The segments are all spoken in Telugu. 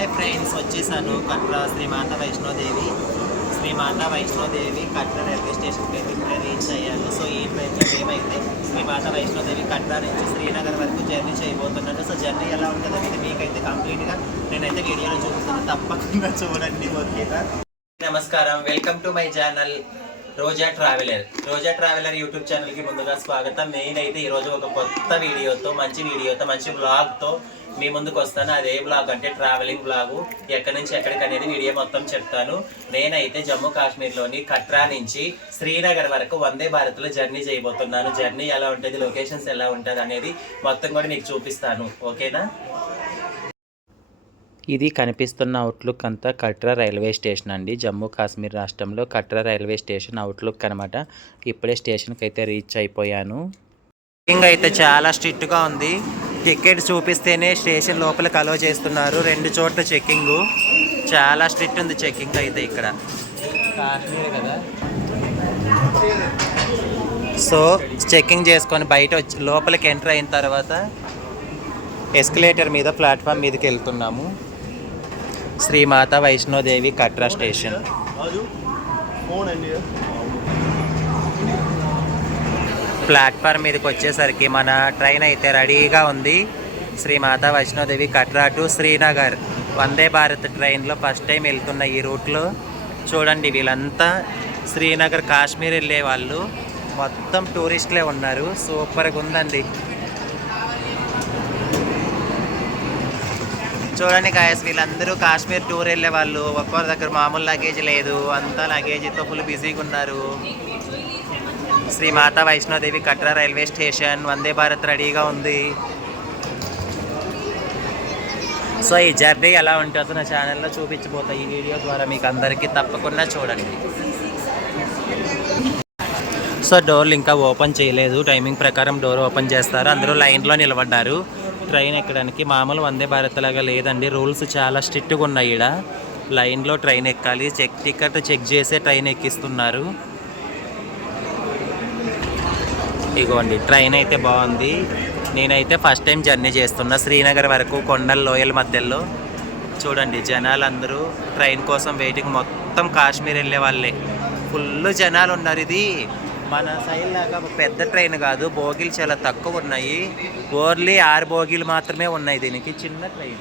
హాయ్ ఫ్రెండ్స్, వచ్చేసాను కట్రా శ్రీ మాతా వైష్ణోదేవి కట్రా రైల్వే స్టేషన్కి అయితే ఇప్పుడే రీచ్ అయ్యాను. సో ఈ ట్రైన్లో మేమైతే శ్రీ మాతా వైష్ణోదేవి కట్రా నుంచి శ్రీనగర్ వరకు జర్నీ చేయబోతున్నాను. సో జర్నీ ఎలా ఉంటుందో అనేది మీకైతే కంప్లీట్గా నేనైతే వీడియోలో చూపిస్తాను, తప్పకుండా చూడండి. ఓకేనా? నమస్కారం, welcome to my channel Roja traveller YouTube ఛానల్కి ముందుగా స్వాగతం. మెయిన్ అయితే ఈరోజు ఒక కొత్త వీడియోతో మంచి బ్లాగ్తో మీ ముందుకు వస్తాను. అదే బ్లాగ్ అంటే ట్రావెలింగ్ బ్లాగు. ఎక్కడి నుంచి ఎక్కడికి అనేది వీడియో మొత్తం చెప్తాను. నేనైతే జమ్మూ కాశ్మీర్లోని కట్రా నుంచి శ్రీనగర్ వరకు వందే భారత్లో జర్నీ చేయబోతున్నాను. జర్నీ ఎలా ఉంటుంది, లొకేషన్స్ ఎలా ఉంటుంది అనేది మొత్తం కూడా మీకు చూపిస్తాను. ఓకేనా? ఇది కనిపిస్తున్న అవుట్లుక్ అంతా కట్రా రైల్వే స్టేషన్ అండి. జమ్మూ కాశ్మీర్ రాష్ట్రంలో కట్రా రైల్వే స్టేషన్ అవుట్లుక్ అనమాట. ఇప్పుడే స్టేషన్కి అయితే రీచ్ అయిపోయాను. చెక్కింగ్ అయితే చాలా స్ట్రిక్ట్గా ఉంది. టికెట్ చూపిస్తేనే స్టేషన్ లోపలికి అలో చేస్తున్నారు. 2 చోట్ల చెక్కింగ్ చాలా స్ట్రిక్ట్ ఉంది. చెక్కింగ్ అయితే ఇక్కడ కాశ్మీర్ కదా, సో చెక్కింగ్ చేసుకొని బయట వచ్చి లోపలికి ఎంటర్ అయిన తర్వాత ఎస్కలేటర్ మీద ప్లాట్ఫామ్ మీదకి వెళ్తున్నాము. శ్రీ మాతా వైష్ణోదేవి కట్రా స్టేషన్. ప్లాట్ఫామ్ మీదకి వచ్చేసరికి మన ట్రైన్ అయితే రెడీగా ఉంది. శ్రీ మాతా వైష్ణోదేవి కట్రా టు శ్రీనగర్ వందే భారత్ ట్రైన్లో ఫస్ట్ టైం వెళ్తున్న ఈ రూట్లో. చూడండి, వీళ్ళంతా శ్రీనగర్ కాశ్మీర్ వెళ్ళే వాళ్ళు, మొత్తం టూరిస్టులే ఉన్నారు. సూపర్గా ఉందండి. చూడండి గాయస్, వీళ్ళందరూ కాశ్మీర్ టూర్ వెళ్ళే వాళ్ళు. ఒక్కొక్కరి దగ్గర మామూలు లగేజ్ లేదు, అంతా లగేజ్తో ఫుల్ బిజీగా ఉన్నారు. శ్రీ మాతా వైష్ణోదేవి కట్రా రైల్వే స్టేషన్, వందే భారత్ రెడీగా ఉంది. సో ఈ జర్నీ ఎలా ఉంటుందో నా ఛానల్లో చూపించబోతా ఈ వీడియో ద్వారా. మీకు అందరికీ తప్పకుండా చూడండి. సో డోర్లు ఇంకా ఓపెన్ చేయలేదు. టైమింగ్ ప్రకారం డోర్ ఓపెన్ చేస్తారు. అందరూ లైన్లో నిలబడ్డారు ట్రైన్ ఎక్కడానికి. మామూలు వందే భారత్ లాగా లేదండి, రూల్స్ చాలా స్ట్రిక్ట్గా ఉన్నాయి. ఇక్కడ లైన్లో ట్రైన్ ఎక్కాలి, టికెట్ చెక్ చేసే ట్రైన్ ఎక్కిస్తున్నారు. ఇగోండి, ట్రైన్ అయితే బాగుంది. నేనైతే ఫస్ట్ టైం జర్నీ చేస్తున్నా శ్రీనగర్ వరకు కొండల లోయల మధ్యలో. చూడండి, జనాలు అందరూ ట్రైన్ కోసం వెయిటింగ్. మొత్తం కాశ్మీర్ వెళ్ళే వాళ్ళే, ఫుల్ జనాలు ఉన్నారు. ఇది మన సైడ్ లాగా పెద్ద ట్రైన్ కాదు, బోగీలు చాలా తక్కువ ఉన్నాయి. ఓన్లీ 6 బోగీలు మాత్రమే ఉన్నాయి దీనికి. చిన్న ట్రైన్.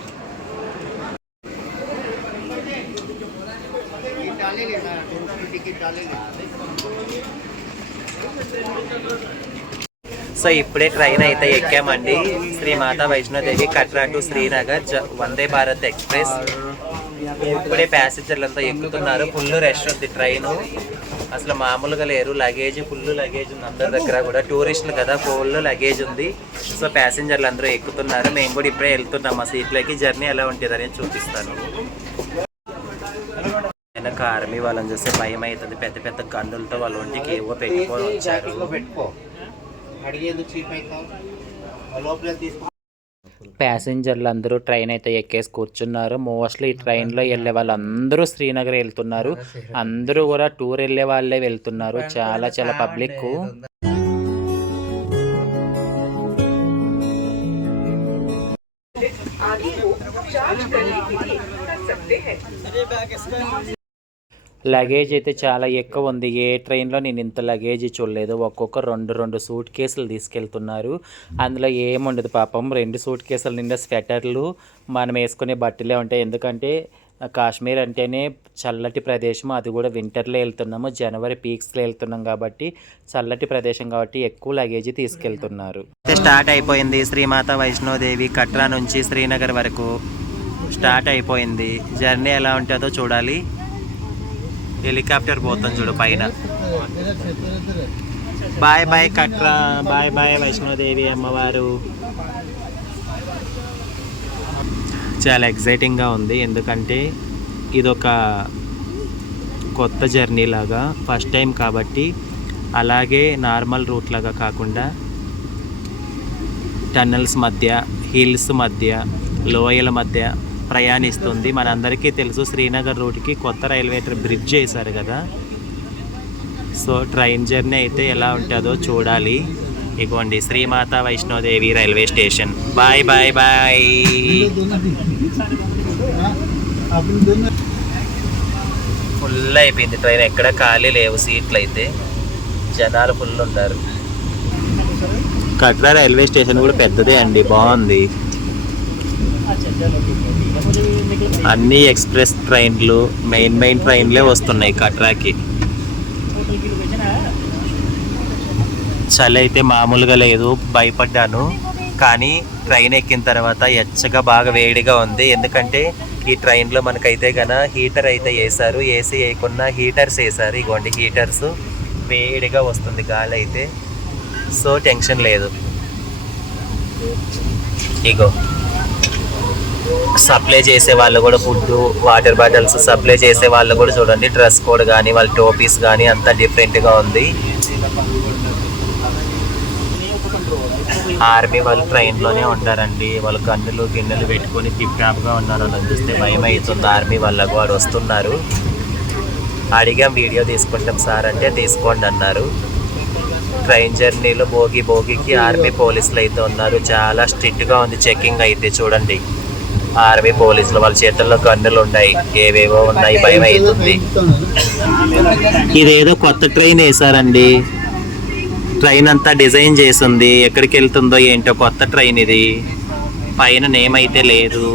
సో ఇప్పుడే ట్రైన్ అయితే ఎక్కామండి. Shri Mata Vaishno Devi Katra to Srinagar Vande Bharat express. ఇప్పుడే ప్యాసింజర్లంతా ఎక్కుతున్నారు. ఫుల్ రష్ ఉంది ట్రైను, అసలు మామూలుగా లేరు. లగేజ్ ఫుల్ లగేజ్ ఉంది అందరి దగ్గర కూడా. టూరిస్టులు కదా, ఫుల్ లగేజ్ ఉంది. సో ప్యాసింజర్లు అందరూ ఎక్కుతున్నారు. మేము కూడా ఇప్పుడే వెళ్తున్నాం మా సీట్లోకి. జర్నీ ఎలా ఉంటుంది అనేది చూపిస్తాను. వెనక ఆర్మీ వాళ్ళని చూస్తే భయం అవుతుంది. పెద్ద పెద్ద గన్నులతో వాళ్ళ ఒంటికి ఏవో పెట్టుకొని వచ్చారు. ప్యాసింజర్లు అందరూ ట్రైన్ అయితే ఎక్కేసి కూర్చున్నారు. మోస్ట్లీ ఈ ట్రైన్లో వెళ్ళే వాళ్ళందరూ శ్రీనగర్ వెళ్తున్నారు. అందరూ కూడా టూర్ వెళ్ళే వాళ్ళే వెళ్తున్నారు. చాలా పబ్లిక్. లగేజ్ అయితే చాలా ఎక్కువ ఉంది. ఏ ట్రైన్లో నేను ఇంత లగేజ్ చూడలేదు. ఒక్కొక్క 2 సూట్ కేసులు తీసుకెళ్తున్నారు. అందులో ఏముండదు పాపం. 2 సూట్ కేసుల నిండా స్వెటర్లు, మనం వేసుకునే బట్టలే ఉంటాయి. ఎందుకంటే కాశ్మీర్ అంటేనే చల్లటి ప్రదేశం, అది కూడా వింటర్లో వెళ్తున్నాము. జనవరి పీక్స్లో వెళ్తున్నాం కాబట్టి చల్లటి ప్రదేశం కాబట్టి ఎక్కువ లగేజ్ తీసుకెళ్తున్నారు. స్టార్ట్ అయిపోయింది శ్రీ మాతా వైష్ణోదేవి కట్రా నుంచి శ్రీనగర్ వరకు స్టార్ట్ అయిపోయింది. జర్నీ ఎలా ఉంటుందో చూడాలి. హెలికాప్టర్ పోతుంది చూడు పైన. Bye bye Katra, bye bye Vaishno Devi అమ్మవారు. చాలా ఎక్సైటింగ్గా ఉంది, ఎందుకంటే ఇదొక కొత్త జర్నీ లాగా, ఫస్ట్ టైం కాబట్టి. అలాగే నార్మల్ రూట్ లాగా కాకుండా టన్నల్స్ మధ్య, హిల్స్ మధ్య, లోయల మధ్య ప్రయాణిస్తుంది. మనందరికీ తెలుసు శ్రీనగర్ రూట్కి కొత్త రైల్వే బ్రిడ్జ్ చేశారు కదా. సో ట్రైన్ జర్నీ అయితే ఎలా ఉంటుందో చూడాలి. ఇగోండి Shrimata Vaishno Devi railway station. Bye bye bye. Full అయిపోయింది ట్రైన్, ఎక్కడ ఖాళీ లేవు సీట్లు, అయితే జనాలు ఫుల్ ఉన్నారు. కట్రా రైల్వే స్టేషన్ కూడా పెద్దదే అండి, బాగుంది. అన్ని ఎక్స్ప్రెస్ ట్రైన్లు, మెయిన్ ట్రైన్లే వస్తున్నాయి కట్రాకి. చలి అయితే మామూలుగా లేదు, భయపడ్డాను. కానీ ట్రైన్ ఎక్కిన తర్వాత ఎచ్చగా బాగా వేడిగా ఉంది. ఎందుకంటే ఈ ట్రైన్లో మనకైతే గన హీటర్ అయితే వేసారు, ఏసీ వేయకుండా హీటర్స్ వేసారు. ఇగోండి హీటర్స్, వేడిగా వస్తుంది గాలి అయితే, సో టెన్షన్ లేదు. ఇగో సప్లై చేసే వాళ్ళు కూడా ఫుడ్, వాటర్ బాటిల్స్ సప్లై చేసే వాళ్ళు కూడా చూడండి, డ్రెస్ కోడ్ కానీ వాళ్ళ టోపీస్ కానీ అంతా డిఫరెంట్గా ఉంది. ఆర్మీ వాళ్ళు ట్రైన్లోనే ఉంటారండి, వాళ్ళు గన్నులు గిన్నెలు పెట్టుకొని టిప్టాప్గా ఉన్నారు. వాళ్ళని చూస్తే భయం అవుతుంది. ఆర్మీ వాళ్ళకు వాడు వస్తున్నారు. అడిగాం వీడియో తీసుకుంటాం సార్ అంటే తీసుకోండి అన్నారు. ట్రైన్ జర్నీలో భోగికి ఆర్మీ పోలీసులు అయితే ఉన్నారు. చాలా స్ట్రిక్ట్గా ఉంది చెకింగ్ అయితే, చూడండి ఆర్మీ పోలీసులు వాళ్ళ చేతుల్లో గన్నులు ఉన్నాయి, ఏవేవో ఉన్నాయి, భయం అవుతుంది. ఇదేదో కొత్త ట్రైన్ వేసారండి, ట్రైన్ అంతా డిజైన్ చేసింది, ఎక్కడికి వెళ్తుందో ఏంటో కొత్త ట్రైన్ ఇది, పైన నేమ్ అయితే లేదు.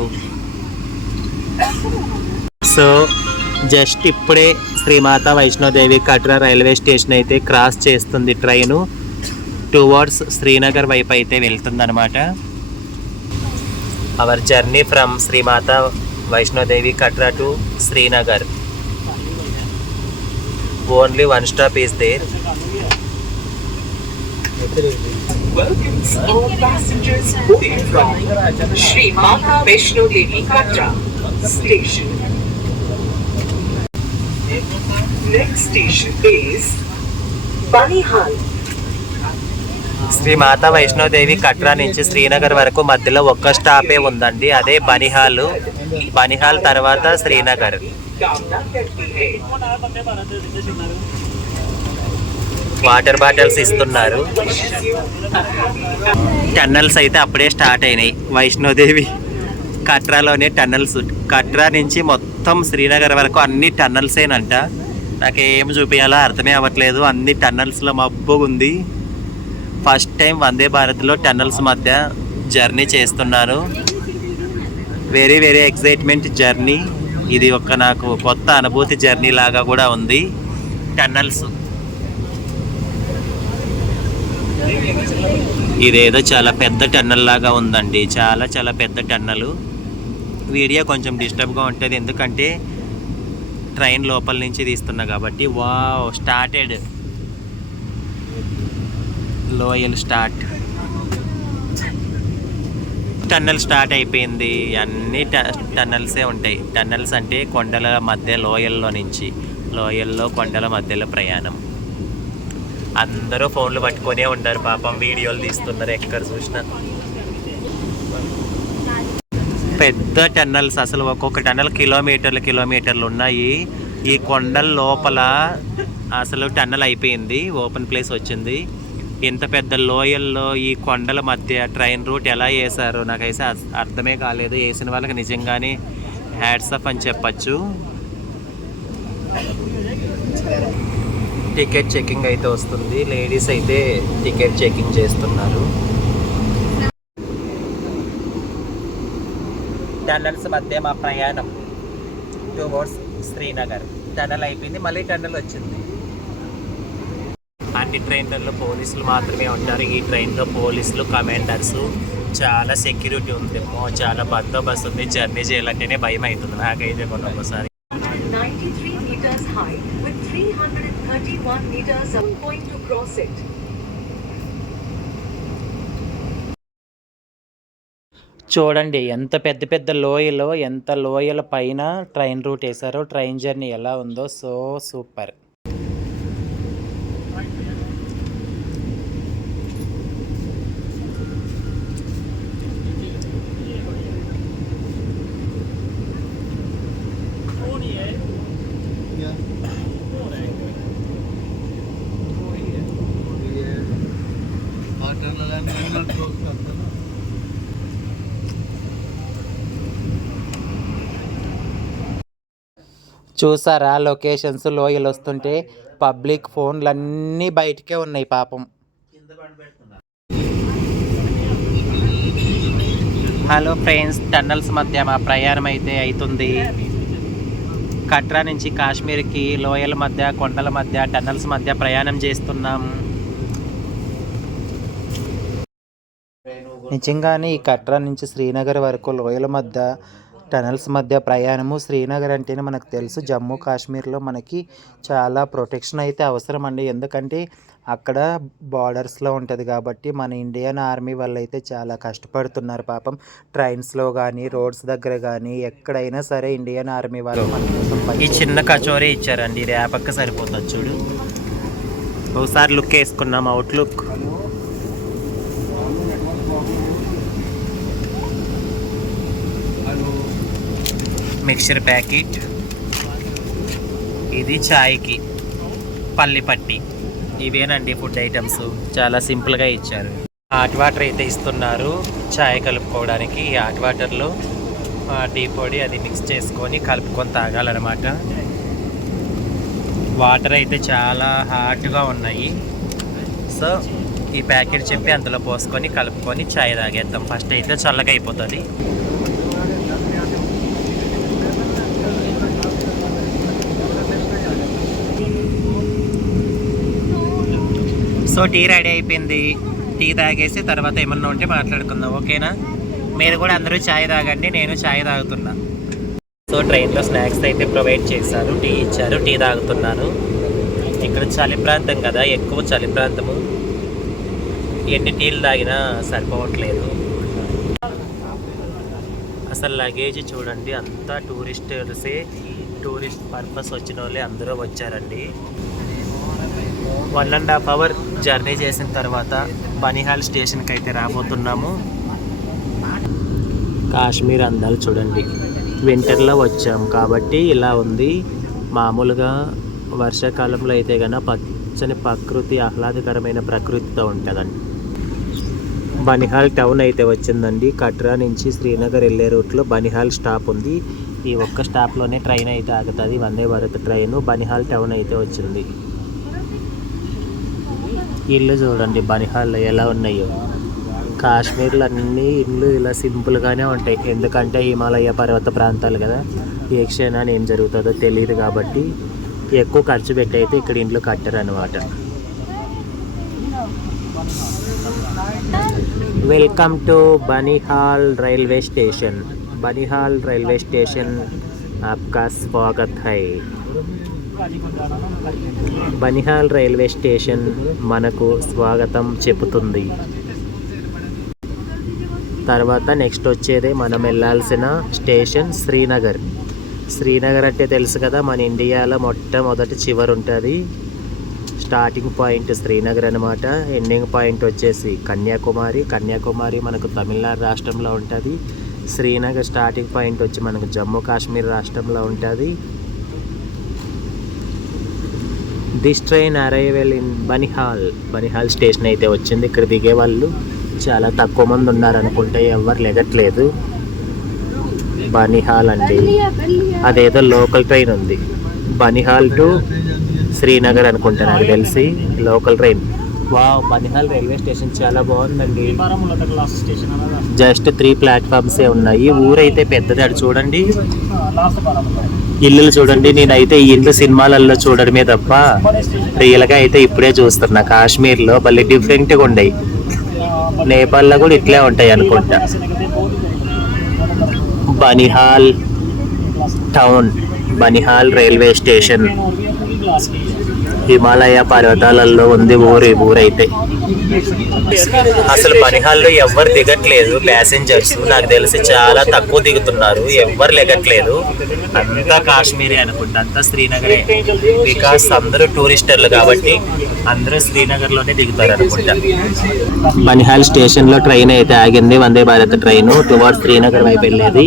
సో జస్ట్ ఇప్పుడే శ్రీమాత వైష్ణోదేవి కట్రా రైల్వే స్టేషన్ అయితే క్రాస్ చేస్తుంది ట్రైను. టువర్డ్స్ శ్రీనగర్ వైపు అయితే వెళ్తుందన్నమాట. Our journey from Shri Mata Vaishno Devi Katra to Srinagar. Only one stop is there. Welcomes all passengers boarding from Shri Mata Vaishno Devi Katra station. Next station is Banihal. Srimata Vaishno Devi కట్రా నుంచి శ్రీనగర్ వరకు మధ్యలో ఒక్క స్టాపే ఉందండి, అదే బనిహాల్. బనిహాల్ తర్వాత శ్రీనగర్. వాటర్ బాటిల్స్ ఇస్తున్నారు. టన్నల్స్ అయితే అప్పుడే స్టార్ట్ అయినాయి. వైష్ణోదేవి కట్రాలోనే టన్నల్స్, కట్రా నుంచి మొత్తం శ్రీనగర్ వరకు అన్ని టన్నల్సేనంట. నాకేం చూపించాలో అర్థమే అవ్వట్లేదు, అన్ని టన్నల్స్లో మబ్బుగా ఉంది. ఫస్ట్ టైం వందే భారత్లో టన్నల్స్ మధ్య జర్నీ చేస్తున్నాను. వెరీ ఎక్సైట్మెంట్ జర్నీ ఇది. నాకు కొత్త అనుభూతి జర్నీ లాగా కూడా ఉంది. టన్నల్స్ ఇదేదో చాలా పెద్ద టన్నల్ లాగా ఉందండి, చాలా పెద్ద టన్నలు. వీడియో కొంచెం డిస్టర్బ్గా ఉంటుంది, ఎందుకంటే ట్రైన్ లోపల నుంచి తీస్తున్నా కాబట్టి. Wow, started loyal start. Tunnel start అయిపోయింది. అన్ని టన్నల్సే ఉంటాయి. టన్నల్స్ అంటే కొండల మధ్య లోయల్లో కొండల మధ్యలో ప్రయాణం. అందరూ ఫోన్లు పట్టుకొనే ఉన్నారు పాపం, వీడియోలు తీస్తున్నారు ఎక్కడ చూసినా. పెద్ద టన్నల్స్, అసలు ఒక్కొక్క టన్నల్ కిలోమీటర్లు ఉన్నాయి. ఈ కొండల లోపల అసలు టన్నల్ అయిపోయింది, ఓపెన్ ప్లేస్ వచ్చింది. ఇంత పెద్ద లోయల్లో ఈ కొండల మధ్య ట్రైన్ రూట్ ఎలా వేసారో నాకైతే అర్థమే కాలేదు. వేసిన వాళ్ళకి నిజంగానే హ్యాట్స్ ఆఫ్ అని చెప్పచ్చు. టికెట్ చెకింగ్ అయితే వస్తుంది, లేడీస్ అయితే టికెట్ చెకింగ్ చేస్తున్నారు. టన్నల్స్ మధ్య మా ప్రయాణం టువర్డ్స్ శ్రీనగర్. టన్నల్ అయిపోయింది, మళ్ళీ టన్నల్ వచ్చింది. అన్ని ట్రైన్లలో పోలీసులు మాత్రమే ఉంటారు. ఈ ట్రైన్లో పోలీసులు, కమాండర్స్, చాలా సెక్యూరిటీ ఉందేమో, చాలా బందోబస్తు ఉంది. జర్నీ చేయాలంటేనే భయం అవుతుంది నాకైతే ఒకసారి. 93 meters high with 331 meters up going to cross it. చూడండి ఎంత పెద్ద లోయల పైన ట్రైన్ రూట్ వేసారో, ట్రైన్ జర్నీ ఎలా ఉందో. So super. చూసారా లొకేషన్స్ లోయలు వస్తుంటే పబ్లిక్ ఫోన్లన్నీ బయటకే ఉన్నాయి పాపం. హలో ఫ్రెండ్స్, టన్నల్స్ మధ్య మా ప్రయాణం అయితే అవుతుంది. కట్రా నుంచి కాశ్మీర్కి లోయల మధ్య, కొండల మధ్య, టన్నల్స్ మధ్య ప్రయాణం చేస్తున్నాం. నిజంగానే ఈ కట్రా నుంచి శ్రీనగర్ వరకు లోయల మధ్య, టనల్స్ మధ్య ప్రయాణము. శ్రీనగర్ అంటేనే మనకు తెలుసు, జమ్మూ కాశ్మీర్లో మనకి చాలా ప్రొటెక్షన్ అయితే అవసరం అండి. ఎందుకంటే అక్కడ బార్డర్స్లో ఉంటుంది కాబట్టి మన ఇండియన్ ఆర్మీ వాళ్ళు అయితే చాలా కష్టపడుతున్నారు పాపం. ట్రైన్స్లో కానీ, రోడ్స్ దగ్గర కానీ, ఎక్కడైనా సరే ఇండియన్ ఆర్మీ వాళ్ళు మన కోసం ఈ చిన్న కచోరీ ఇచ్చారండి. ఇది యాపక్క సరిపోతుంది చూడు. ఒకసారి లుక్ వేసుకున్నాం, అవుట్లుక్. మిక్చర్ ప్యాకెట్, ఇది చాయ్కి పల్లి పట్టి. ఇవేనండి ఫుడ్ ఐటమ్స్, చాలా సింపుల్గా ఇచ్చారు. హాట్ వాటర్ అయితే ఇస్తున్నారు చాయ్ కలుపుకోవడానికి. ఈ హాట్ వాటర్లో టీ పొడి అది మిక్స్ చేసుకొని కలుపుకొని తాగాలన్నమాట. వాటర్ అయితే చాలా హాట్గా ఉన్నాయి. సో ఈ ప్యాకెట్ చెప్పి అందులో పోసుకొని కలుపుకొని చాయ్ తాగేద్దాం. ఫస్ట్ అయితే చల్లగా అయిపోతుంది. సో టీ రెడీ అయిపోయింది. టీ తాగేసి తర్వాత ఏమన్నా ఉంటే మాట్లాడుకుందాం, ఓకేనా? మీరు కూడా అందరూ చాయ్ తాగండి, నేను చాయ్ తాగుతున్నా. సో ట్రైన్లో స్నాక్స్ అయితే ప్రొవైడ్ చేశారు, టీ ఇచ్చారు, టీ తాగుతున్నాను. ఇక్కడ చలి ప్రాంతం కదా, ఎక్కువ చలి ప్రాంతము. ఎన్ని టీలు తాగినా సరిపోవట్లేదు. అసలు లగేజ్ చూడండి, అంతా టూరిస్టర్సే. టూరిస్ట్ పర్పస్ వచ్చిన వాళ్ళే అందరూ వచ్చారండి. 1.5 hour జర్నీ చేసిన తర్వాత బనిహాల్ స్టేషన్కి అయితే రాబోతున్నాము. కాశ్మీర్ అందాలు చూడండి. వింటర్లో వచ్చాం కాబట్టి ఇలా ఉంది. మామూలుగా వర్షాకాలంలో అయితే కన్నా పచ్చని ప్రకృతి, ఆహ్లాదకరమైన ప్రకృతితో ఉంటుందండి. బనిహాల్ టౌన్ అయితే వచ్చిందండి. కట్రా నుంచి శ్రీనగర్ వెళ్ళే రూట్లో బనిహాల్ స్టాప్ ఉంది. ఈ ఒక్క స్టాప్లోనే ట్రైన్ అయితే ఆగుతుంది, వందే భారత్ ట్రైన్. బనిహాల్ టౌన్ అయితే వచ్చింది. ఇల్లు చూడండి బనిహాల్లో ఎలా ఉన్నాయో. కాశ్మీర్లో అన్ని ఇల్లు ఇలా సింపుల్గానే ఉంటాయి, ఎందుకంటే హిమాలయ పర్వత ప్రాంతాలు కదా. ఏ క్షణాన్ని ఏం జరుగుతుందో తెలియదు కాబట్టి ఎక్కువ ఖర్చు పెట్టి అయితే ఇక్కడ ఇంట్లో కట్టరు అనమాట. Welcome to Banihal railway station. Banihal railway station आपका स्वागत है. బనిహాల్ రైల్వే స్టేషన్ మనకు స్వాగతం చెబుతుంది. తర్వాత నెక్స్ట్ వచ్చేదే మనం వెళ్ళాల్సిన స్టేషన్ శ్రీనగర్. శ్రీనగర్ అంటే తెలుసు కదా, మన ఇండియాలో మొట్టమొదటి చివరి ఉంటుంది. స్టార్టింగ్ పాయింట్ శ్రీనగర్ అనమాట. ఎండింగ్ పాయింట్ వచ్చేసి కన్యాకుమారి. కన్యాకుమారి మనకు తమిళనాడు రాష్ట్రంలో ఉంటుంది. శ్రీనగర్ స్టార్టింగ్ పాయింట్ వచ్చి మనకు జమ్మూ కాశ్మీర్ రాష్ట్రంలో ఉంటుంది. This train arrival in Banihal. Banihal station అయితే వచ్చింది. ఇక్కడ దిగే వాళ్ళు చాలా తక్కువ మంది ఉన్నారనుకుంటే, ఎవరు లెగట్లేదు. బనిహాల్ అండి, అదేదో లోకల్ ట్రైన్ ఉంది. బనిహాల్ టు శ్రీనగర్ అనుకుంటా నాకు తెలిసి local train. Wow, Banihal railway station చాలా బాగుందండి. జస్ట్ 3 ప్లాట్ఫామ్సే ఉన్నాయి. ఊరైతే పెద్దది, అది చూడండి. ఇల్లులు చూడండి. నేనైతే ఈ ఇల్లు సినిమాలలో చూడడమే తప్ప రియల్గా అయితే ఇప్పుడే చూస్తున్నా. కాశ్మీర్లో మళ్ళీ డిఫరెంట్గా ఉన్నాయి. నేపాల్లో కూడా ఇట్లే ఉంటాయి అనుకుంటా. Banihal town, Banihal railway station Himalaya పర్వతాలలో ఉంది ఊరైతే. అసలు బనిహాల్లో ఎవ్వరు దిగట్లేదు ప్యాసింజర్స్. నాకు తెలిసి చాలా తక్కువ దిగుతున్నారు, ఎవ్వరు లెగట్లేదు. అంతా కాశ్మీరే అనుకుంటా, అంతా శ్రీనగరే. బికాస్ అందరూ టూరిస్టర్లు కాబట్టి అందరూ శ్రీనగర్లోనే దిగుతారు అనుకుంటా. బనిహాల్ స్టేషన్లో ట్రైన్ అయితే ఆగింది, వందే భారత్ ట్రైన్ టువర్డ్స్ శ్రీనగర్ వైపు వెళ్ళేది.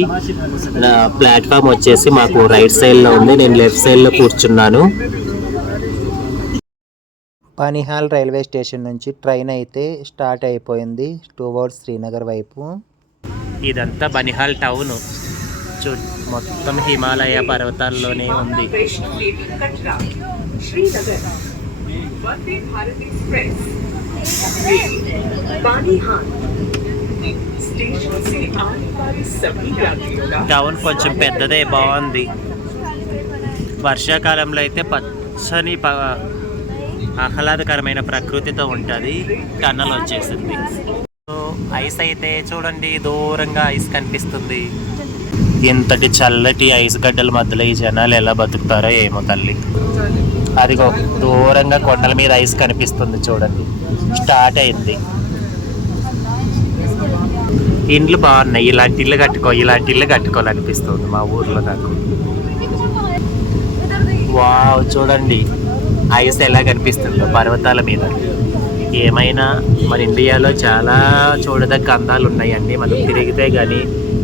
ప్లాట్ఫామ్ వచ్చేసి మాకు రైట్ సైడ్లో ఉంది, నేను లెఫ్ట్ సైడ్లో కూర్చున్నాను. బనిహాల్ రైల్వే స్టేషన్ నుంచి ట్రైన్ అయితే స్టార్ట్ అయిపోయింది టువర్డ్స్ శ్రీనగర్ వైపు. ఇదంతా బనిహాల్ టౌన్ మొత్తం హిమాలయ పర్వతాల్లోనే ఉంది. वैष्णो देवी कटरा श्रीनगर वंदे भारत एक्सप्रेस बानीहाल स्टेशन से आने वाले सभी यात्रियों का టౌన్ కొంచెం పెద్దదే, బాగుంది. వర్షాకాలంలో అయితే పచ్చని ఆహ్లాదకరమైన ప్రకృతితో ఉంటుంది. టన్నల్ వచ్చేసింది. ఐస్ అయితే చూడండి, దూరంగా ఐస్ కనిపిస్తుంది. ఇంతటి చల్లటి ఐస్ గడ్డల మధ్యలో ఈ జనాలు ఎలా బతుకుతారో ఏమో తల్లి. అదిగో దూరంగా కొండల మీద ఐస్ కనిపిస్తుంది చూడండి, స్టార్ట్ అయింది. ఇండ్లు బాగున్నాయి. ఇలాంటి ఇల్లు కట్టుకోవాలనిపిస్తుంది మా ఊర్లో నాకు. వావ్, చూడండి ఐస్ ఎలా కనిపిస్తుందో పర్వతాల మీద. ఏమైనా మన ఇండియాలో చాలా చూడదగ్గ అందాలు ఉన్నాయండి. మనం తిరిగితే కానీ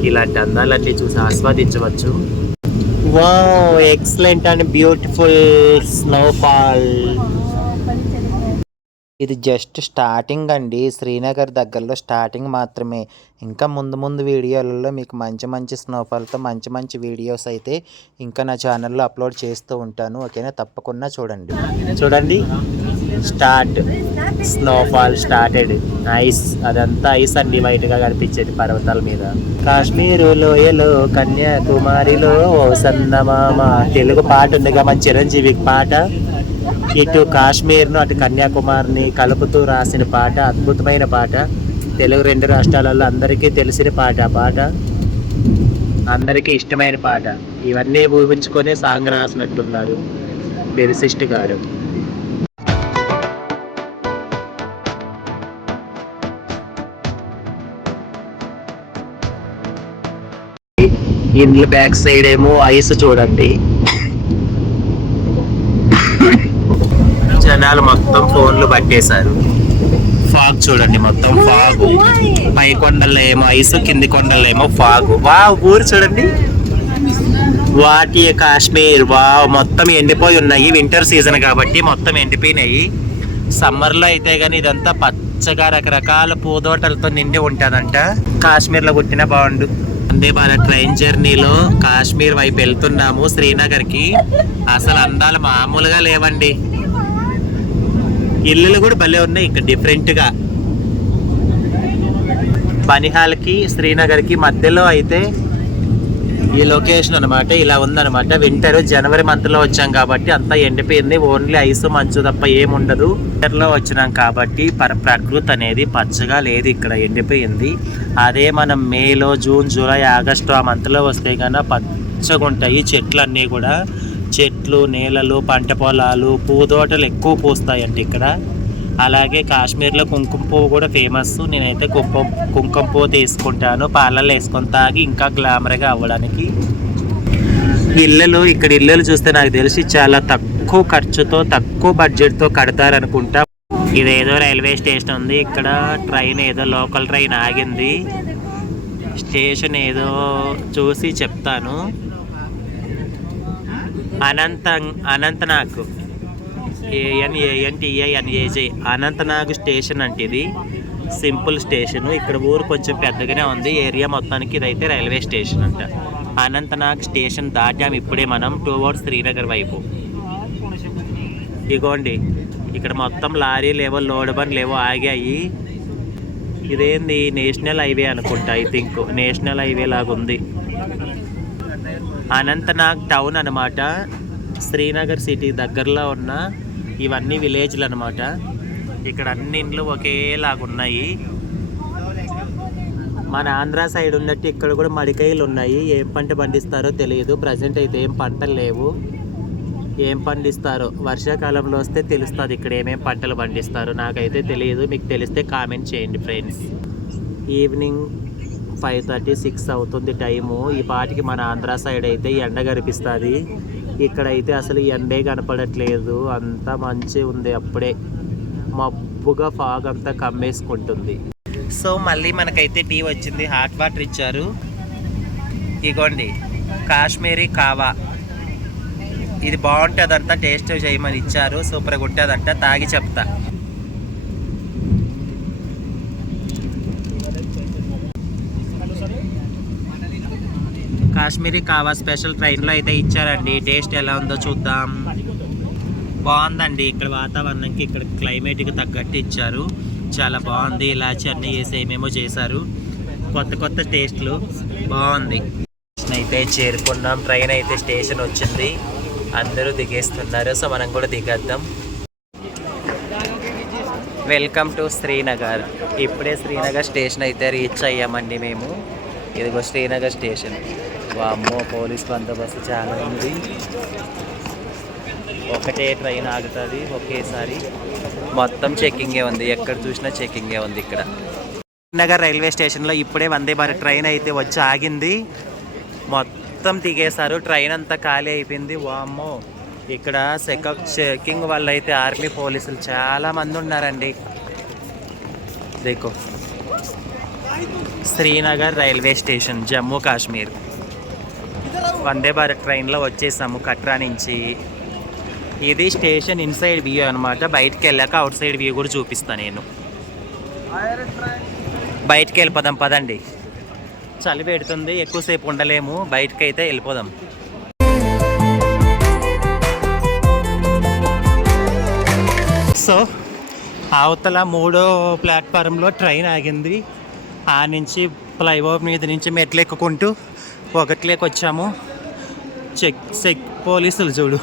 ఇలాంటి అందాలన్నీ చూసి ఆస్వాదించవచ్చు. Wow, excellent and beautiful snowfall. ఇది జస్ట్ స్టార్టింగ్ అండి, శ్రీనగర్ దగ్గరలో స్టార్టింగ్ మాత్రమే. ఇంకా ముందు వీడియోలలో మీకు మంచి స్నోఫాల్తో మంచి వీడియోస్ అయితే ఇంకా నా ఛానల్లో అప్లోడ్ చేస్తూ ఉంటాను. ఓకేనా, తప్పకుండా చూడండి. Start, snowfall started. ఐస్, అదంతా ఐస్ అండి, వైట్గా కనిపించేది పర్వతాల మీద. కాశ్మీరు లోయలో కన్యాకుమారిలో ఓ సందమామ, తెలుగు పాట ఉందిగా మన చిరంజీవి పాట. ఇటు కాశ్మీర్ను అటు కన్యాకుమారిని కలుపుతూ రాసిన పాట, అద్భుతమైన పాట. తెలుగు 2 రాష్ట్రాలలో అందరికీ తెలిసిన పాట, అందరికీ ఇష్టమైన పాట. ఇవన్నీ ఊహించుకొని సాంగ్ రాసినట్టున్నారు లిరిసిస్ట్ గారు. ఇండ్ల బ్యాక్ సైడ్ ఏమో ఐస్ చూడండి. జనాలు మొత్తం ఫోన్లు పట్టేశారు. ఫాగ్ చూడండి, మొత్తం ఫాగ్. పై కొండల్లో ఏమో ఐస్, కింది కొండల్లో ఏమో ఫాగ్. వావ్, ఊరు చూడండి. వాటి కాశ్మీర్. వావ్, మొత్తం ఎండిపోయి ఉన్నాయి. వింటర్ సీజన్ కాబట్టి మొత్తం ఎండిపోయినాయి. సమ్మర్లో అయితే కానీ ఇదంతా పచ్చగా రకరకాల పూదోటలతో నిండి ఉంటుందంట. కాశ్మీర్లో పుట్టిన బాగుండు. వందే భారత్ ట్రైన్ జర్నీలో కాశ్మీర్ వైపు వెళ్తున్నాము, శ్రీనగర్కి. అసలు అందాలు మామూలుగా లేవండి. ఇల్లులు కూడా భలే ఉన్నాయి ఇక్కడ డిఫరెంట్గా. బనిహాల్కి శ్రీనగర్కి మధ్యలో అయితే ఈ లొకేషన్ అనమాట. ఇలా ఉందన్నమాట. వింటర్ జనవరి మంత్లో వచ్చాం కాబట్టి అంతా ఎండిపోయింది. ఓన్లీ ఐస్ మంచు తప్ప ఏముండదు. వింటర్లో వచ్చినాం కాబట్టి ప్రకృతి అనేది పచ్చగా లేదు, ఇక్కడ ఎండిపోయింది. అదే మనం మేలో, జూన్, జూలై, ఆగస్టు ఆ మంత్లో వస్తే కన్నా పచ్చగా ఉంటాయి చెట్లన్నీ కూడా. చెట్లు, నేలలు, పంట పొలాలు, పూదోటలు ఎక్కువ పూస్తాయండి ఇక్కడ. అలాగే కాశ్మీర్లో కుంకుమ పువ్వు కూడా ఫేమస్. నేనైతే కుంకుమ పువ్వు తీసుకుంటాను, పాలల్లో వేసుకొని తాగి ఇంకా గ్లామర్గా అవ్వడానికి. ఇక్కడ ఇళ్ళలు చూస్తే నాకు తెలిసి చాలా తక్కువ ఖర్చుతో, తక్కువ బడ్జెట్తో కడతారనుకుంటా. ఇదేదో రైల్వే స్టేషన్ ఉంది. ఇక్కడ ట్రైన్ ఏదో లోకల్ ట్రైన్ ఆగింది. స్టేషన్ ఏదో చూసి చెప్తాను. అనంతనాగ్, ANANTANAG అనంతనాగ్ స్టేషన్ అంటే ఇది సింపుల్ స్టేషన్. ఇక్కడ ఊరు కొంచెం పెద్దగానే ఉంది. ఏరియా మొత్తానికి ఇదైతే రైల్వే స్టేషన్ అంట. అనంతనాగ్ స్టేషన్ దాటాం ఇప్పుడే మనం టువర్డ్స్ శ్రీనగర్ వైపు. ఇగోండి, ఇక్కడ మొత్తం లారీలు ఏవో, లోడ్ బండ్లు ఏవో ఆగాయి. ఇదేంది నేషనల్ హైవే అనుకుంటా. ఐ థింక్ నేషనల్ హైవే లాగా ఉంది. అనంతనాగ్ టౌన్ అనమాట. శ్రీనగర్ సిటీ దగ్గరలో ఉన్న ఇవన్నీ విలేజ్లు అనమాట. ఇక్కడ అన్ని ఇండ్లు ఒకేలాగున్నాయి. మన ఆంధ్ర సైడ్ ఉన్నట్టు ఇక్కడ కూడా మడికాయలు ఉన్నాయి. ఏం పంట పండిస్తారో తెలియదు. ప్రజెంట్ అయితే ఏం పంటలు లేవు. ఏం పండిస్తారో వర్షాకాలంలో వస్తే తెలుస్తుంది ఇక్కడ ఏమేం పంటలు పండిస్తారో. నాకైతే తెలియదు, మీకు తెలిస్తే కామెంట్ చేయండి ఫ్రెండ్స్. ఈవినింగ్ 5:36 అవుతుంది టైము. ఈ పాటికి మన ఆంధ్ర సైడ్ అయితే ఎండ కనిపిస్తుంది. ఇక్కడైతే అసలు ఎండే కనపడట్లేదు. అంతా మంచి ఉంది, అప్పుడే మబ్బుగా ఫాగ్ అంతా కమ్మేసుకుంటుంది. సో మళ్ళీ మనకైతే టీ వచ్చింది, హాట్ వాటర్ ఇచ్చారు. ఇగోండి కాశ్మీరీ కావా, ఇది బాగుంటుందంట, టేస్ట్ చేయమని ఇచ్చారు. సూపర్గా ఉంటుందంట, తాగి చెప్తా. కాశ్మీరీ కావా స్పెషల్ ట్రైన్లో అయితే ఇచ్చారండి. టేస్ట్ ఎలా ఉందో చూద్దాం. బాగుందండి. ఇక్కడ వాతావరణంకి ఇక్కడ క్లైమేట్కి తగ్గట్టు ఇచ్చారు. చాలా బాగుంది. ఇలాచి అన్నీ వేసి ఏమేమో చేశారు. కొత్త కొత్త టేస్ట్లు బాగుంది. అయితే చేరుకున్నాం. ట్రైన్ అయితే స్టేషన్ వచ్చింది. అందరూ దిగేస్తున్నారు. సో మనం కూడా దిగేద్దాం. Welcome to Srinagar. ఇప్పుడే శ్రీనగర్ స్టేషన్ అయితే రీచ్ అయ్యామండి మేము. ఇదిగో శ్రీనగర్ స్టేషన్. వామ్మో, పోలీస్ బందోబస్తు చాలా ఉంది. ఒకటే ట్రైన్ ఆగుతుంది ఒకేసారి. మొత్తం చెక్కింగే ఉంది. ఎక్కడ చూసినా చెక్కింగే ఉంది. ఇక్కడ శ్రీనగర్ రైల్వే స్టేషన్లో ఇప్పుడే వందే భారత్ ట్రైన్ అయితే వచ్చి ఆగింది. మొత్తం దిగేశారు. ట్రైన్ అంతా ఖాళీ అయిపోయింది. వామ్మో, ఇక్కడ చెకింగ్ వాళ్ళు అయితే ఆర్మీ పోలీసులు చాలా మంది ఉన్నారండి. దేకో శ్రీనగర్ రైల్వే స్టేషన్, జమ్మూ కాశ్మీర్. వందే భారత్ ట్రైన్లో వచ్చేసాము కట్రా నుంచి. ఇది స్టేషన్ ఇన్సైడ్ వ్యూ అనమాట. బయటికి వెళ్ళాక అవుట్ సైడ్ వ్యూ కూడా చూపిస్తాను నేను. బయటికి వెళ్ళిపోదాం పదండి. చలి పెడుతుంది, ఎక్కువసేపు ఉండలేము. బయటకు అయితే వెళ్ళిపోదాం. సో అవతల 3వ ప్లాట్ఫారంలో ట్రైన్ ఆగింది. ఆ నుంచి ఫ్లైఓవర్ మీద నుంచి మెట్లు ఎక్కుకుంటూ ఒకట్లోకి వచ్చాము. చెక్ పోలీసులు చూడు.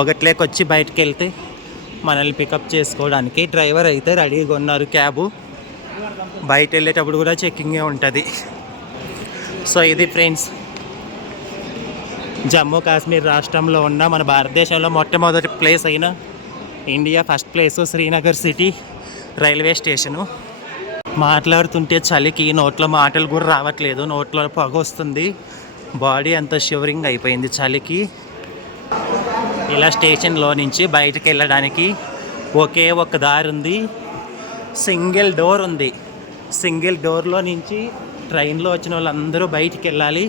ఒకట్లోకి వచ్చి బయటకు వెళ్తే మనల్ని పికప్ చేసుకోవడానికి డ్రైవర్ అయితే రెడీగా ఉన్నారు. క్యాబు బయట వెళ్ళేటప్పుడు కూడా చెక్కింగే ఉంటుంది. సో ఇది ఫ్రెండ్స్, జమ్మూ కాశ్మీర్ రాష్ట్రంలో ఉన్న మన భారతదేశంలో మొట్టమొదటి ప్లేస్ అయిన India first place Srinagar city railway station. మాట్లాడుతుంటే చలికి నోట్లో మాటలు కూడా రావట్లేదు. నోట్లో పొగ వస్తుంది. బాడీ అంతా షివరింగ్ అయిపోయింది చలికి. ఇలా స్టేషన్లో నుంచి బయటకు వెళ్ళడానికి ఒకే ఒక దారి ఉంది. సింగిల్ డోర్ ఉంది. సింగిల్ డోర్లో నుంచి ట్రైన్లో వచ్చిన వాళ్ళందరూ బయటికి వెళ్ళాలి.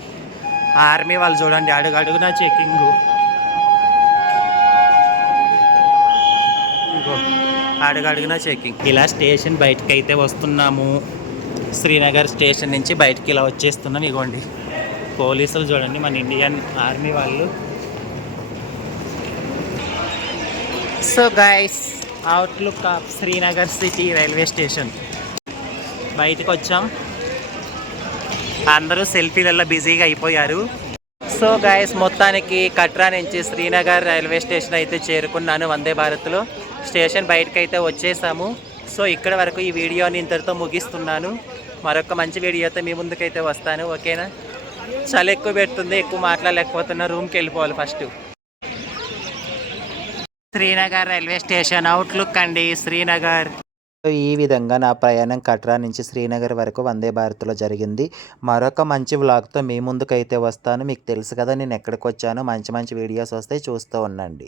ఆర్మీ వాళ్ళు చూడండి, అడుగడుగునా చెకింగ్. అడుగడుగునా చెకింగ్. ఇలా స్టేషన్ బయటకు అయితే వస్తున్నాము. శ్రీనగర్ స్టేషన్ నుంచి బయటికి ఇలా వచ్చేస్తున్నాం. ఇగోండి పోలీసులు చూడండి, మన ఇండియన్ ఆర్మీ వాళ్ళు. So guys, outlook of Srinagar city railway station. బయటకు వచ్చాం. అందరూ సెల్ఫీలలో బిజీగా అయిపోయారు. సో గైస్, మొత్తానికి కట్రా నుంచి శ్రీనగర్ రైల్వే స్టేషన్ అయితే చేరుకున్నాను వందే భారత్లో. స్టేషన్ బయటకు అయితే వచ్చేసాము. సో ఇక్కడ వరకు ఈ వీడియోని ఇంతటితో ముగిస్తున్నాను. మరొక మంచి వీడియోతో మీ ముందుకైతే వస్తాను. ఓకేనా? చలి ఎక్కువ పెడుతుంది, ఎక్కువ మాట్లాడలేకపోతున్నా. రూమ్కి వెళ్ళిపోవాలి first. Srinagar railway station outlook అండి, శ్రీనగర్. ఈ విధంగా నా ప్రయాణం కట్రా నుంచి శ్రీనగర్ వరకు వందే భారత్లో జరిగింది. మరొక మంచి వ్లాగ్తో మీ ముందుకైతే వస్తాను. మీకు తెలుసు కదా నేను ఎక్కడికి వచ్చానో. మంచి మంచి వీడియోస్ వస్తాయి, చూస్తూ ఉండండి.